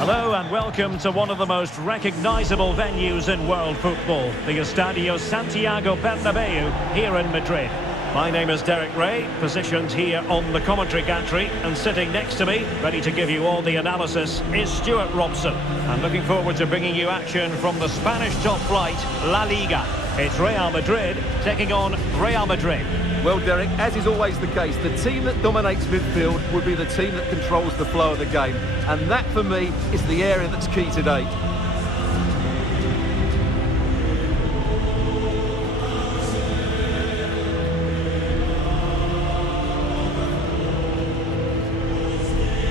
Hello and welcome to one of the most recognisable venues in world football, the Estadio Santiago Bernabeu here in Madrid. My name is Derek Ray, positioned here on the commentary gantry, and sitting next to me, ready to give you all the analysis, is Stuart Robson. I'm looking forward to bringing you action from the Spanish top flight, La Liga. It's Real Madrid taking on Real Madrid. Well, Derek, as is always the case, the team that dominates midfield would be the team that controls the flow of the game. And that, for me, is the area that's key today.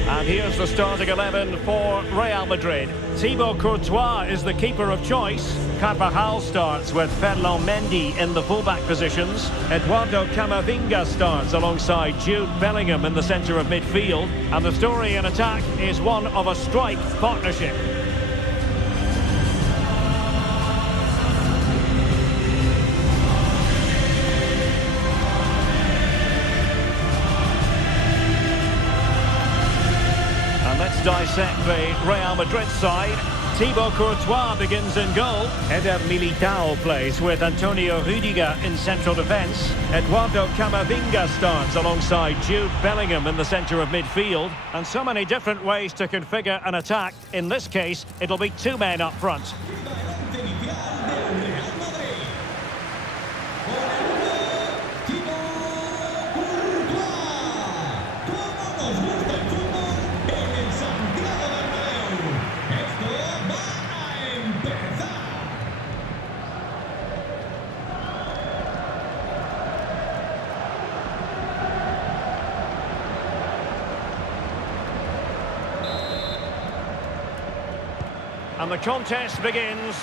And here's the starting 11 for Real Madrid. Thibaut Courtois is the keeper of choice. Carvajal starts with Ferland Mendy in the fullback positions. Eduardo Camavinga starts alongside Jude Bellingham in the centre of midfield. And the story in attack is one of a strike partnership. Let's dissect the Real Madrid side. Thibaut Courtois begins in goal. Eder Militao plays with Antonio Rudiger in central defence. Eduardo Camavinga starts alongside Jude Bellingham in the centre of midfield. And so many different ways to configure an attack. In this case, it'll be two men up front. And the contest begins.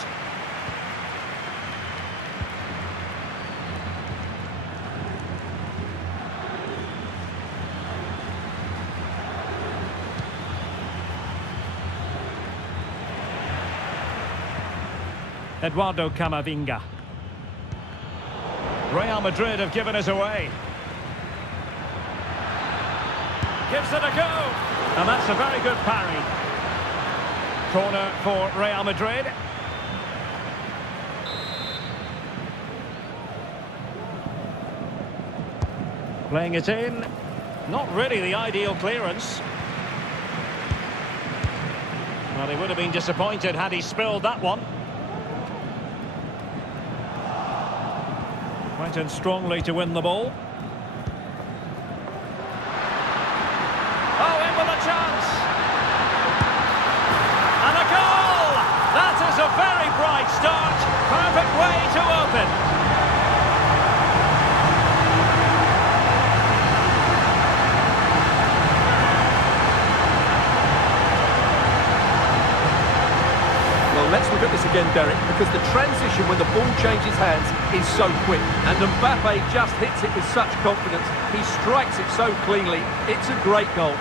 Eduardo Camavinga. Real Madrid have given us away. Gives it a go. And that's a very good parry. Corner for Real Madrid. Playing it in. Not really the ideal clearance. Well, he would have been disappointed had he spilled that one. Went in strongly to win the ball. Oh, in with a chance! And a goal! That is a very bright start. Perfect way to open. Well, let's look at this again, Derek, because the transition when the ball changes hands is so quick. And Mbappe just hits it with such confidence. He strikes it so cleanly. It's a great goal.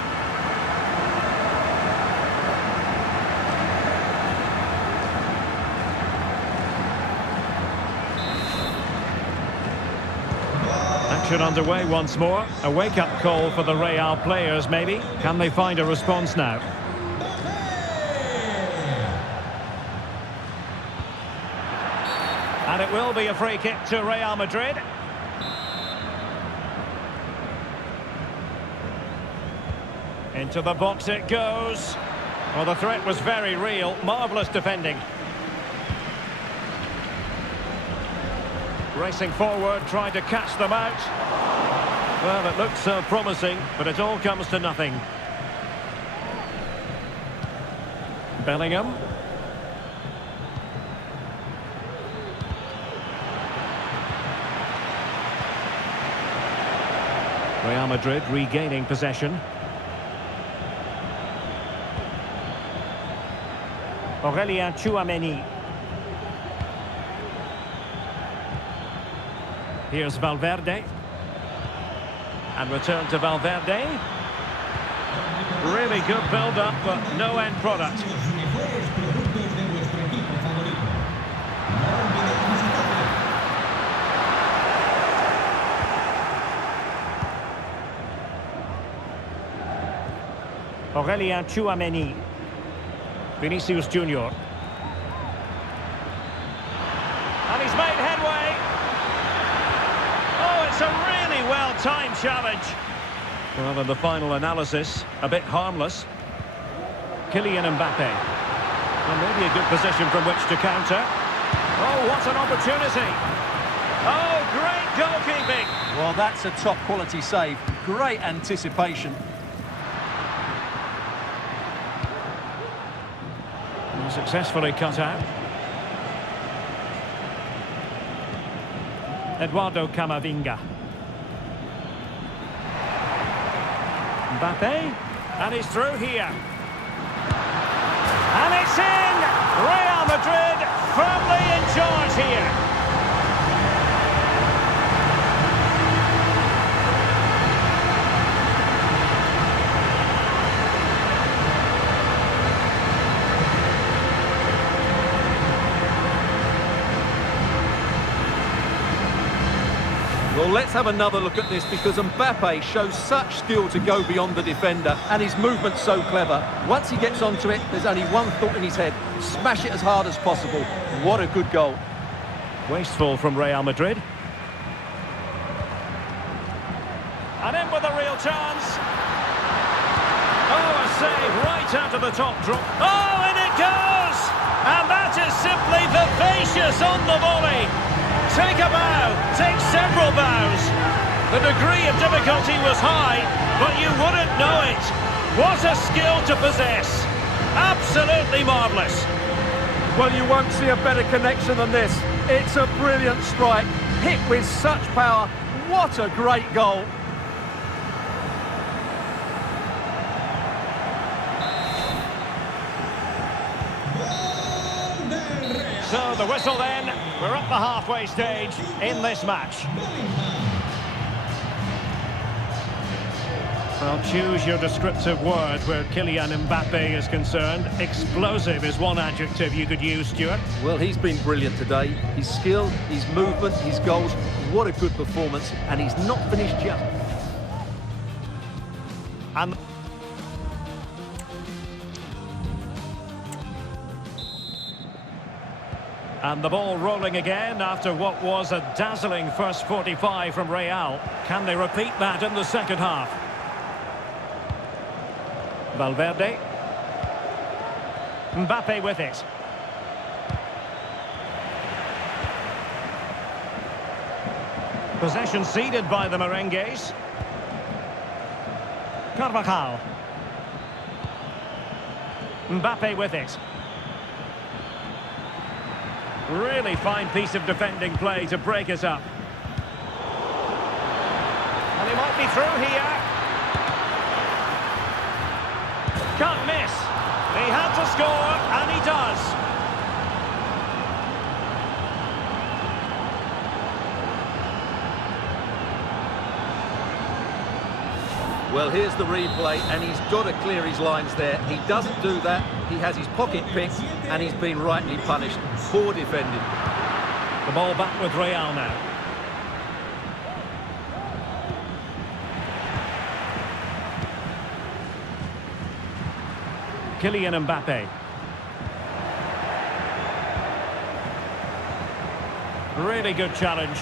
Action underway once more. A wake-up call for the Real players, maybe. Can they find a response now? And it will be a free kick to Real Madrid. Into the box it goes. Well, the threat was very real. Marvellous defending. Racing forward, trying to catch them out. Well, it looks so promising, but it all comes to nothing. Bellingham. Real Madrid regaining possession. Aurelien Tchouameni. Here's Valverde. And return to Valverde. Really good build-up, but no end product. Aurelien Tchouameni. Vinicius Junior. And he's made headway. Oh, it's a really well-timed challenge. Well, in the final analysis, a bit harmless. Kylian Mbappe. Well, maybe a good position from which to counter. Oh, what an opportunity. Oh, great goalkeeping. Well, that's a top-quality save. Great anticipation. And successfully cut out. Eduardo Camavinga. Mbappe, and he's through here. And it's in! Real Madrid firmly in charge here. Well, let's have another look at this because Mbappe shows such skill to go beyond the defender and his movement's so clever. Once he gets onto it, there's only one thought in his head. Smash it as hard as possible. What a good goal. Wasteful from Real Madrid. And in with a real chance. Oh, a save right out of the top drop. Oh, and it goes! And that is simply vivacious on the volley. Take a bow, take several bows. The degree of difficulty was high, but you wouldn't know it. What a skill to possess. Absolutely marvellous. Well, you won't see a better connection than this. It's a brilliant strike, hit with such power. What a great goal. So the whistle then, we're at the halfway stage in this match. Well, choose your descriptive word where Kylian Mbappe is concerned. Explosive is one adjective you could use, Stuart. Well, he's been brilliant today. His skill, his movement, his goals. What a good performance. And he's not finished yet. And the ball rolling again after what was a dazzling first 45 from Real. Can they repeat that in the second half? Valverde. Mbappe with it. Possession ceded by the Merengues. Carvajal. Mbappe with it. Really fine piece of defending play to break us up. And he might be through here. Can't miss. He had to score, and he does. Well, here's the replay, and he's got to clear his lines there. He doesn't do that. He has his pocket picked, and he's been rightly punished. Poor defending. The ball back with Real now. Kylian Mbappe. Really good challenge.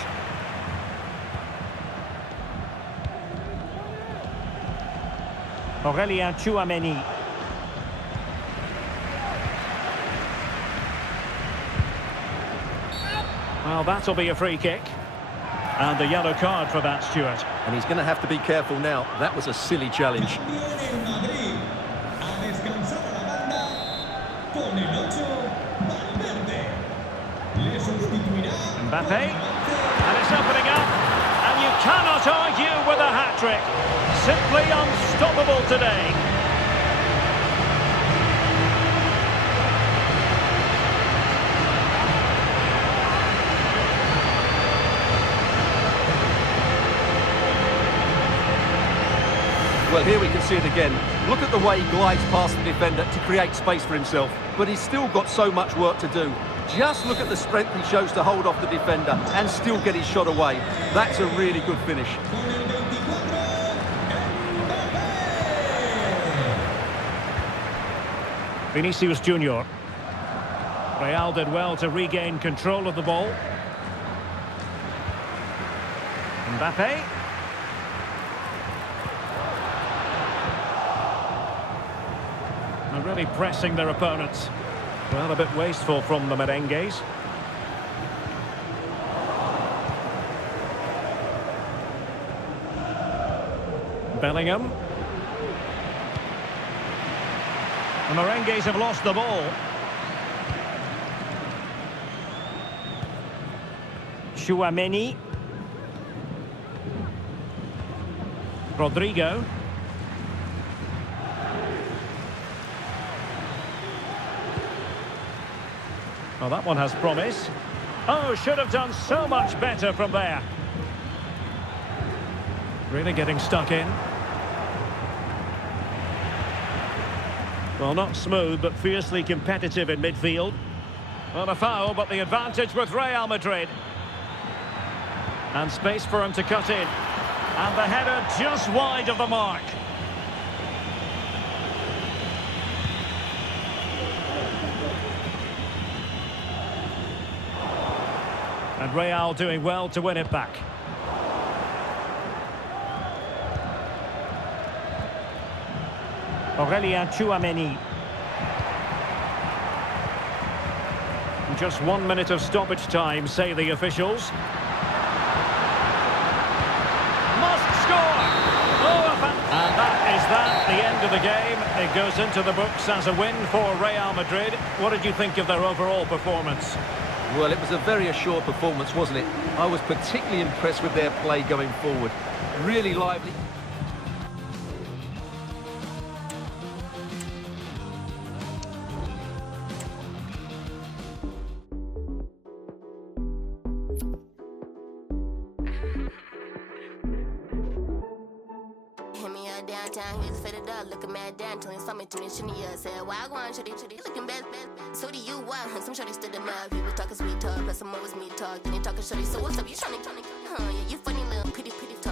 Aurélien Tchouaméni. Well, that'll be a free kick. And a yellow card for that, Stuart. And he's going to have to be careful now. That was a silly challenge. Mbappe. And it's opening up. And you cannot argue with a hat-trick. Simply unstoppable today. Well, here we can see it again. Look at the way he glides past the defender to create space for himself. But he's still got so much work to do. Just look at the strength he shows to hold off the defender and still get his shot away. That's a really good finish. Vinicius Junior. Real did well to regain control of the ball. Mbappe. They're really pressing their opponents. Well, a bit wasteful from the Merengues. Bellingham. The Merengues have lost the ball. Tchouaméni. Rodrigo. Well, that one has promise. Oh, should have done so much better from there. Really getting stuck in. Well, not smooth, but fiercely competitive in midfield. Well, a foul, but the advantage with Real Madrid. And space for him to cut in. And the header just wide of the mark. And Real doing well to win it back. Aurélien Tchouaméni. Just 1 minute of stoppage time, say the officials. And that is that, the end of the game. It goes into the books as a win for Real Madrid. What did you think of their overall performance? Well, it was a very assured performance, wasn't it? I was particularly impressed with their play going forward. Really lively. Downtown, he's faded up, looking mad down, telling something to me, shouldn't you? Said, why I go on, shorty, looking bad. So do you, why? Some shorty stood him up, he was talking sweet talk, plus some more was me talk, then he talking shorty, so what's up, you trying to, yeah, you funny little pretty talk.